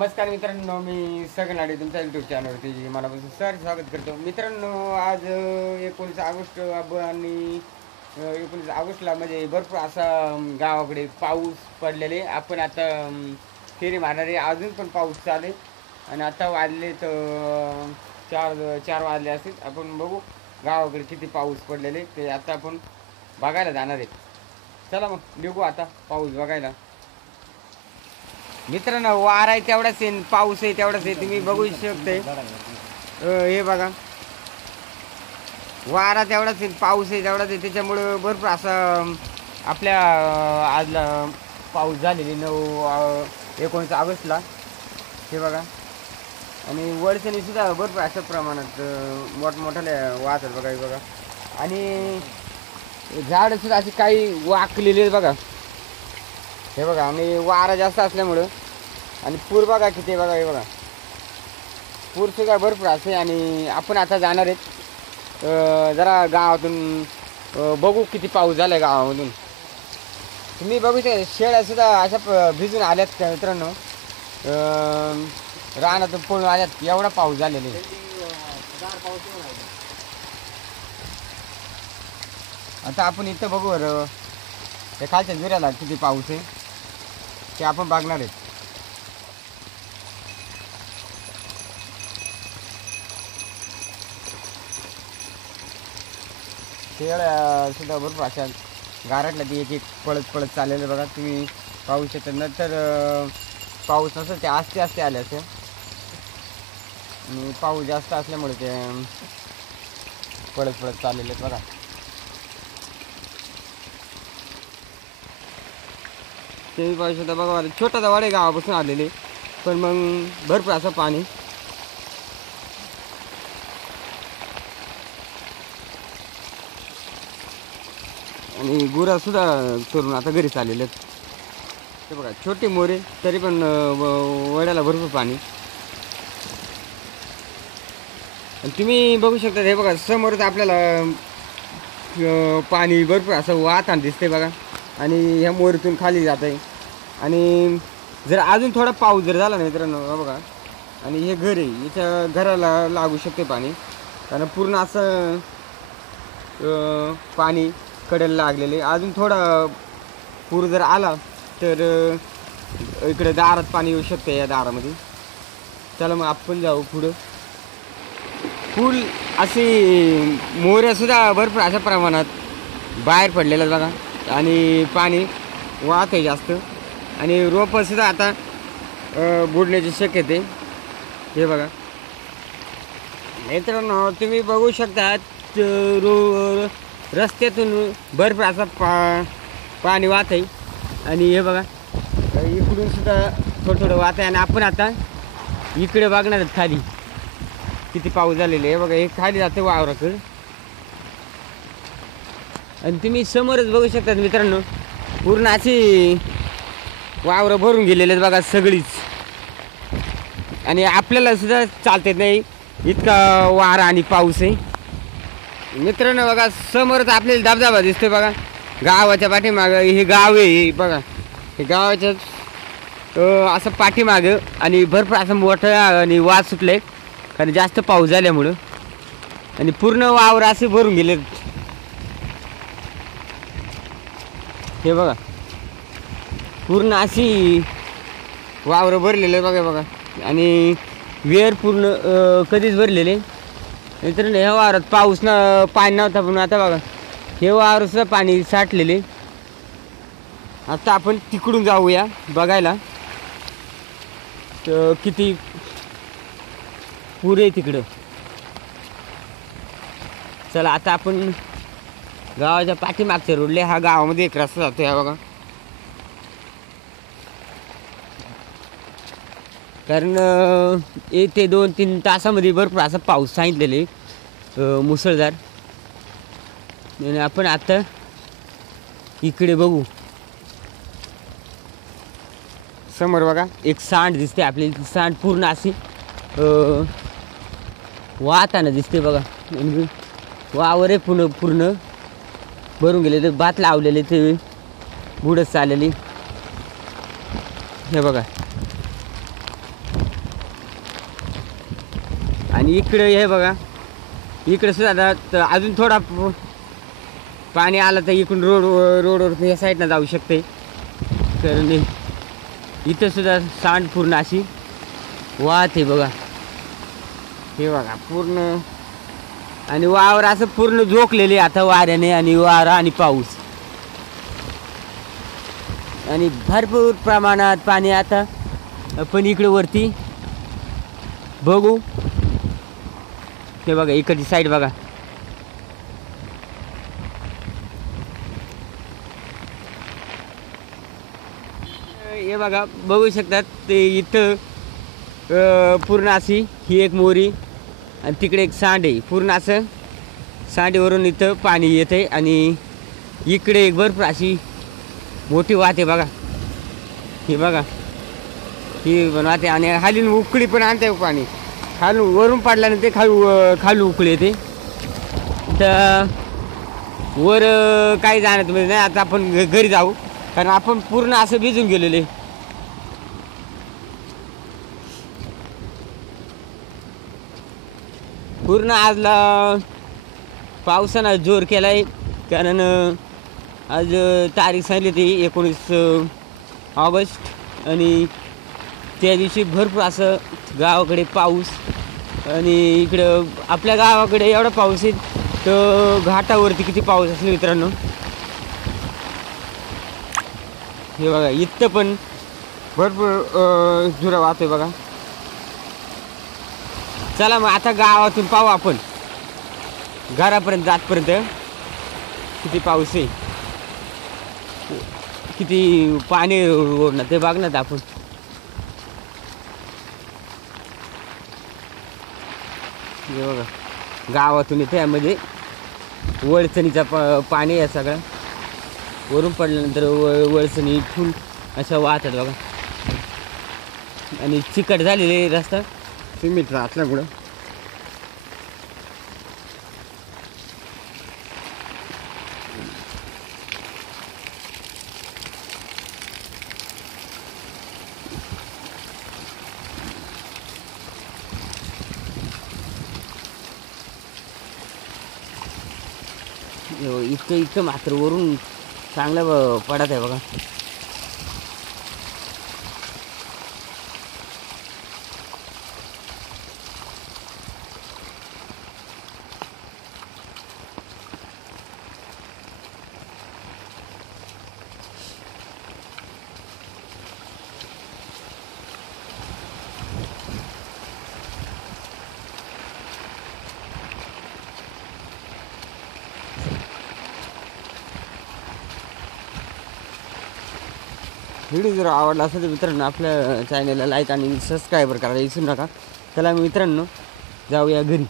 नमस्कार मित्रांनो, मी सगनाडे तुमच्या यूट्यूब चॅनलवरती मनापासून स्वागत करतो. मित्रांनो, आज 19 ऑगस्ट आणि 19 ऑगस्टला म्हणजे भरपूर असा गावाकडे पाऊस पडलेले. आपण आता फेरी मारणारे, अजून पण पाऊस चालू आहे आणि आता वाजले तर चार वाजले असतील. आपण बघू गावाकडे किती पाऊस पडलेले ते आता आपण बघायला जाणार आहेत. चला मग निघू आता पाऊस बघायला. मित्रांनो, वार आहे तेवढाच आहे, पाऊस आहे तेवढाच आहे. तुम्ही बघू शकते हे बघा, वारा तेवढाच आहे, पाऊस आहे तेवढाच आहे. त्याच्यामुळं भरपूर असं आपल्या आजला पाऊस झालेली 19 ऑगस्टला हे बघा. आणि वडसणी सुद्धा भरपूर अशा प्रमाणात मोठमोठ्याले वाहतात बघा हे बघा. आणि झाडं सुद्धा अशी काही वाकलेली आहेत बघा हे बघा. आणि वारा जास्त असल्यामुळं आणि पूर बघा किती बघा हे बघा, पूर सुद्धा भरपूर असे. आणि आपण आता जाणार आहेत जरा गावातून, बघू किती पाऊस झाला आहे गावामधून. तुम्ही बघू शकता शेळ्या सुद्धा अशा भिजून आल्यात मित्रांनो, रानातून पळून आल्यात, एवढा पाऊस झालेला आहे. आता आपण इथं बघू त्या खालच्या जुऱ्याला किती पाऊस आहे ते आपण बघणार आहेत. शेळ्या सुद्धा भरपूर अशा गारटला ती एक एक पळत चाललेलं बघा. तुम्ही पाहू शकता. नंतर पाऊस नसेल ते आस्ते आस्ते आले असे, आणि पाऊस जास्त असल्यामुळे ते पळत चाललेले आहेत बघा. ते पाहू शकता बघा, छोटा वाडे गावापासून आलेले, पण मग भरपूर असं पाणी. आणि गुरा सुद्धा करून आता घरी चाललेले आहेत. ते बघा छोटे मोरे, तरी पण वड्याला भरपूर पाणी. आणि तुम्ही बघू शकता हे बघा, समोरच आपल्याला पाणी भरपूर असं वाहताना दिसते बघा. आणि ह्या मोरीतून खाली जात आहे. आणि जर अजून थोडा पाऊस जर झाला ना मित्रांनो बघा, आणि हे घर आहे, याच्या घराला लागू शकते पाणी. कारण पूर्ण असं पाणी कडेला लागलेले. अजून थोडा पूर जर आला तर इकडे दारात पाणी येऊ शकते, या दारामध्ये. चला मग आपण जाऊ पुढं. फुल अशी मोऱ्यासुद्धा भरपूर अशा प्रमाणात बाहेर पडलेलं बघा. आणि पाणी वाहत आहे जास्त. आणि रोपंसुद्धा आता बुडण्याची शक्यता आहे हे बघा. मित्रांनो, तुम्ही बघू शकता रस्त्यातून भरपूर असा पाणी वाहत आहे. आणि हे बघा इकडून सुद्धा थोडं वाहत आहे. आणि आपण आता इकडे बघणार आहेत खाली किती पाऊस झालेले आहे बघा. हे खाली जातं वावराकडं. आणि तुम्ही समोरच बघू शकता मित्रांनो, पूर्ण अशी वावरं भरून गेलेले आहेत बघा सगळीच. आणि आपल्याला सुद्धा चालते नाही, इतका वारा आणि पाऊस आहे मित्रांनो. बघा समोरच आपल्याला धबधबा दिसतोय बघा, गावाच्या पाठीमागं. हे गाव आहे बघा, हे गावाच्या असं पाठीमागं. आणि भरपूर असं मोठं आणि वाद सुटले कारण जास्त पाऊस झाल्यामुळं. आणि पूर्ण वावर असे भरून गेले हे बघा. पूर्ण अशी वावरं भरलेले बघा बघा. आणि वेर पूर्ण कधीच भरलेले. मित्रांनो, ह्या वावरात पाणी नव्हता, पण आता बघा हे वावर सुद्धा पाणी साठलेले. आता आपण तिकडून जाऊया बघायला तर किती पूर आहे तिकडं. चला आता आपण गावाच्या पाठीमागच्या रोडले, हा गावामध्ये एक रस्ता जातो ह्या बघा. कारण येते 2-3 तासामध्ये भरपूर असा पाऊस सांगितलेले मुसळधार. आणि आपण आता इकडे बघू, समोर बघा एक सांड दिसते आपल्याला. सांड पूर्ण अशी वाहताना दिसते बघा. आणि वावर पूर्ण भरून गेले, ते भात लावलेले ते बुडत चाललेली हे बघा. आणि इकडे हे बघा, इकडे सुद्धा आता अजून थोडा पाणी आलं तर इकडून रोडवर या साईडनं जाऊ शकते. कारण इथं सुद्धा सांड पूर्ण अशी वाहते बघा. हे बघा पूर्ण, आणि वावर असं पूर्ण झोकलेले आता वाऱ्याने आणि वारा आणि पाऊस, आणि भरपूर प्रमाणात पाणी. आता आपण इकडे वरती बघू. हे बघा इकडची साईड बघा. हे बघा बघू शकतात ते इथं पूर्ण अशी ही एक मोरी आणि तिकडे एक सांड आहे. पूर्ण असं सांडेवरून इथं पाणी येते आणि इकडे एक भरपूर अशी मोठी वाहते बघा. ही बघा ही पण वाहते आणि खाली उकळी पण आणते पाणी. खालून वरून पडल्यानंतर ते खालून उकळी येते. तर वर काही जाणत म्हणजे नाही. आता आपण घरी जाऊ, कारण आपण पूर्ण असं भिजून गेलेले. पूर्ण आजला पावसानं जोर केलाय. कारण आज तारीख सांगितली ती 19 ऑगस्ट आणि त्या दिवशी भरपूर असं गावाकडे पाऊस. आणि इकडं आपल्या गावाकडे एवढा पाऊस आहे तर घाटावरती किती पाऊस असेल मित्रांनो. हे बघा इथं पण भरपूर जुरा वाहतोय बघा. चला मग आता गावातून पाहू आपण घरापर्यंत जातपर्यंत किती पाऊस आहे, किती पाणी ओढणं ते बघणार आपण. हे बघा गावातून इथे म्हणजे वळसणीचा पाणी आहे सगळं. वरून पडल्यानंतर वळसणी फुल अशा वाहतात बघा. आणि चिकट झालेले रस्ता सिमेंट असल्यामुळं. इतकं मात्र वरून चांगलं पडत आहे बघा. व्हिडिओ जर आवडला असेल तर मित्रांनो आपल्या चॅनलला लाईक आणि सबस्क्राईबर करायला विसरू नका. चला मित्रांनो जाऊया घरी.